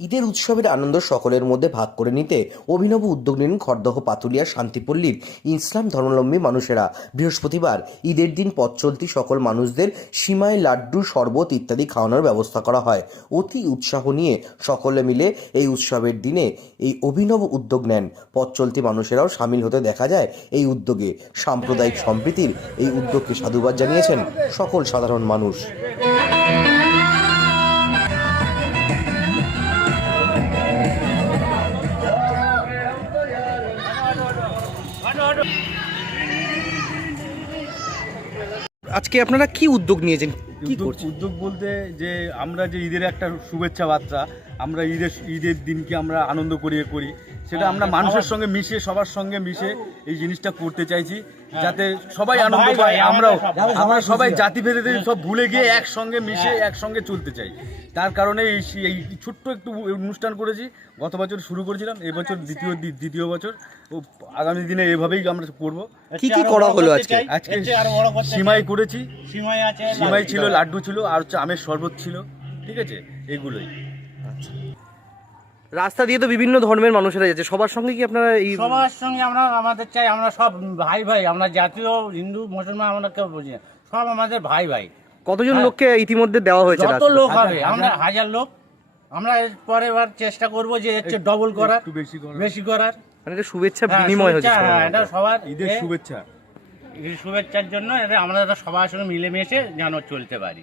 ঈদের উৎসবের আনন্দ সকলের মধ্যে ভাগ করে নিতে অভিনব উদ্যোগ নিলেন খড়দহ, পাতুলিয়া, শান্তিপল্লীর ইসলাম ধর্মাবলম্বী মানুষেরা। বৃহস্পতিবার ঈদের দিন পথ চলতি সকল মানুষদের সীমায় লাড্ডু, শরবত ইত্যাদি খাওয়ানোর ব্যবস্থা করা হয়। অতি উৎসাহ নিয়ে সকলে মিলে এই উৎসবের দিনে এই অভিনব উদ্যোগ নেন। পথ চলতি মানুষেরাও সামিল হতে দেখা যায় এই উদ্যোগে। সাম্প্রদায়িক সম্প্রীতির এই উদ্যোগকে সাধুবাদ জানিয়েছেন সকল সাধারণ মানুষ। আজকে আপনারা কি উদ্যোগ নিয়েছেন? কি উদ্যোগ করছেন? উদ্যোগ বলতে যে আমরা যে ঈদের একটা শুভেচ্ছা বার্তা আমরা ঈদের ঈদের দিনকে আমরা আনন্দ করিয়ে করি। সেটা আমরা মানুষের সঙ্গে মিশে সবার সঙ্গে মিশে এই জিনিসটা করতে চাইছি যাতে সবাই আনন্দ পায় আমরাও আমরা সবাই। জাতি ভেদে সব ভুলে গিয়ে একসঙ্গে মিশে একসঙ্গে চলতে চাই। তার কারণে এই এই ছোট্ট একটু অনুষ্ঠান করেছি গত বছর শুরু করেছিলাম এবছর দ্বিতীয় দ্বিতীয় বছর ও আগামী দিনে এভাবেই আমরা করব। কি কি করা হলো আজকে? আজকে সীমাই করেছি। সীমাই আছে সিমাই ছিল লাড্ডু ছিল আর হচ্ছে আমের শরবত ছিল ঠিক আছে? এগুলোই। রাস্তা দিয়ে তো বিভিন্ন ধর্মের মানুষেরা যাচ্ছে। সবার সঙ্গে কি আপনারা এই সবার সঙ্গে আমরা আমাদের চাই আমরা সব ভাই ভাই আমরা জাতীয় হিন্দু মুসলমান আমরা কেউ বুঝি না। সব আমাদের ভাই ভাই। কতজন হ্যাঁ। লোককে ইতিমধ্যে দেওয়া হয়েছে যত রাস্তা? লোক হবে আমরা হাজার। লোক। আমরা এর পরের বার চেষ্টা করব যে হচ্ছে ডবল করার বেশি করার। বেশি করার। মানে এটা শুভেচ্ছা হ্যাঁ, বিনিময় হচ্ছে হ্যাঁ, এটা সবার। ঈদের শুভেচ্ছা। ঈদের শুভেচ্ছার জন্য এটা আমরা যাতে সবার সঙ্গে মিলেমিশে যেন চলতে পারি।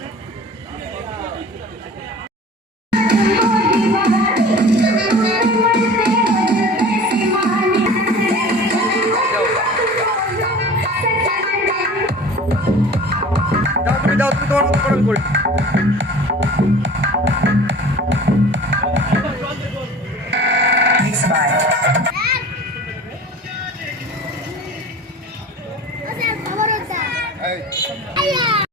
তোমার উপকরণ করি Hey.